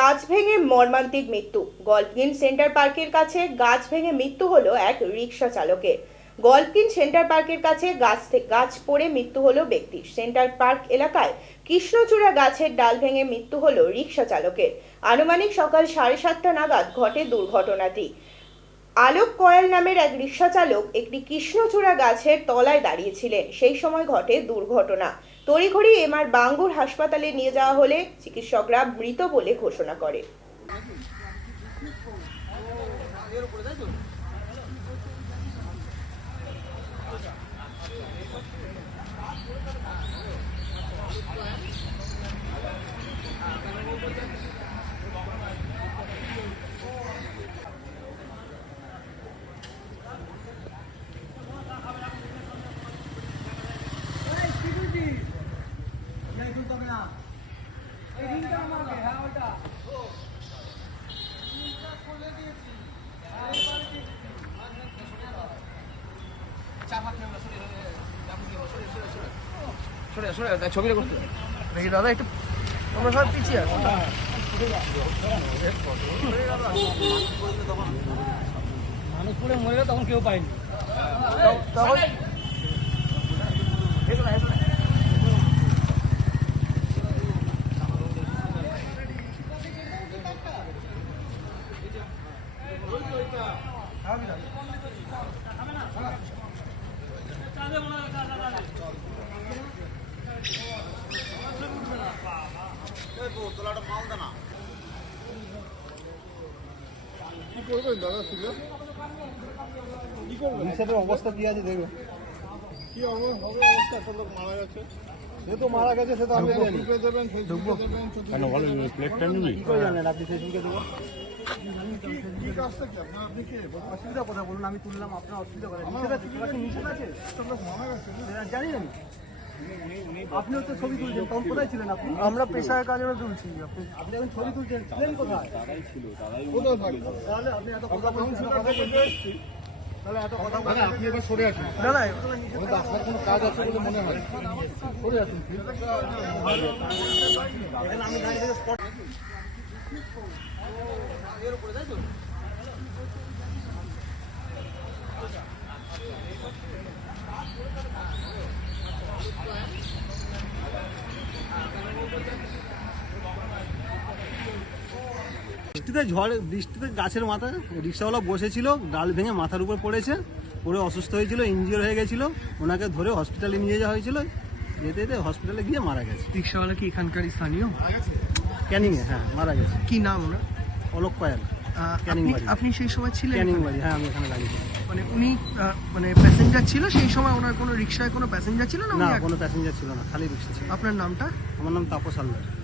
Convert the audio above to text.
গাছ ভেঙে মর্মান্তিক মৃত্যু। গল্ফগ্রিন সেন্টার পার্কের কাছে গাছ ভেঙে মৃত্যু হলো এক রিকশা চালকের। গল্ফগ্রিন সেন্টার পার্কের কাছে গাছ পড়ে মৃত্যু হলো ব্যক্তির। সেন্টার পার্ক এলাকায় কৃষ্ণচূড়া গাছের ডাল ভেঙে মৃত্যু হলো রিকশা চালকের। আনুমানিক সকাল 7:30 নাগাদ ঘটে দুর্ঘটনাটি। আলোক কয়াল নামের এক রিকশা চালক একটি কৃষ্ণচূড়া গাছের তলায় দাঁড়িয়েছিলেন। সেই সময় ঘটে দুর্ঘটনা। তড়িঘড়ি এমআর বাঙ্গুর হাসপাতালে নিয়ে যাওয়া হলে চিকিৎসকরা মৃত বলে ঘোষণা করে। ছবিটা করতে দেখি দাদা একটু আমরা সব পিছিয়ে মানুষ পড়ে মরে গেল তখন কেউ পায়নি তখন কি করবেন দাদা? কি করবেন? অবস্থা কি আছে দেখবেন। কি হবে অবস্থা? একটা লোক মারা গেছে, সে তো মারা গেছে, সে তো আমি জানি। দেবেন প্লেটটা নিবি কি করে জানেন আপনি? ফেসবুকে দেবো। কি কাজটা কি আপনার? আপনি কি অসুবিধা কথা বলুন, আমি তুললাম, আপনার অসুবিধা করেন নিষেধ আছে? মারা গেছে জানি আমি। আপনি হচ্ছে ছবি তুলছেন, তখন কোথায় ছিলেন আপনি? আমরা পেশার কাজে তুলছি। আপনি এখন ছবি তুলছেন, ছিলেন কোথায়? কোথায় থাকবেন? তাহলে আপনি এত কথা বলছেন, তাহলে এত কথা বলেন। আপনি এবার সরে আসুন দাদা, আপনার কোনো কাজ আছে বলে মনে হয়, সরে আসুন। আমি গাড়ি থেকে স্পট বৃষ্টিতে গাছের মাথায় রিক্সাওয়ালা বসেছিল, ডাল ভেঙে মাথার উপর পড়েছে, পড়ে অসুস্থ হয়েছিল, ইনজিওর হয়ে গেছিল, ওনাকে ধরে হসপিটালে নিয়ে যাওয়া হয়েছিল। যেতে যেতে হসপিটালে গিয়ে মারা গেছে। রিক্সাওয়ালা কি এখানকার স্থানীয়? ক্যানিংয়ে, হ্যাঁ মারা গেছে। কি নাম ওনার? অলোক কয়াল। আপনি সেই সময় ছিলেন? ক্যানিং বাড়ি, হ্যাঁ আমি এখানে দাঁড়িয়ে। মানে উনি মানে প্যাসেঞ্জার ছিল সেই সময়? ওনার কোনো রিক্সায় কোনো প্যাসেঞ্জার ছিল না? না, কোনো প্যাসেঞ্জার ছিল না, খালি রিক্সা ছিল। আপনার নামটা? আমার নাম তাপস হালদার।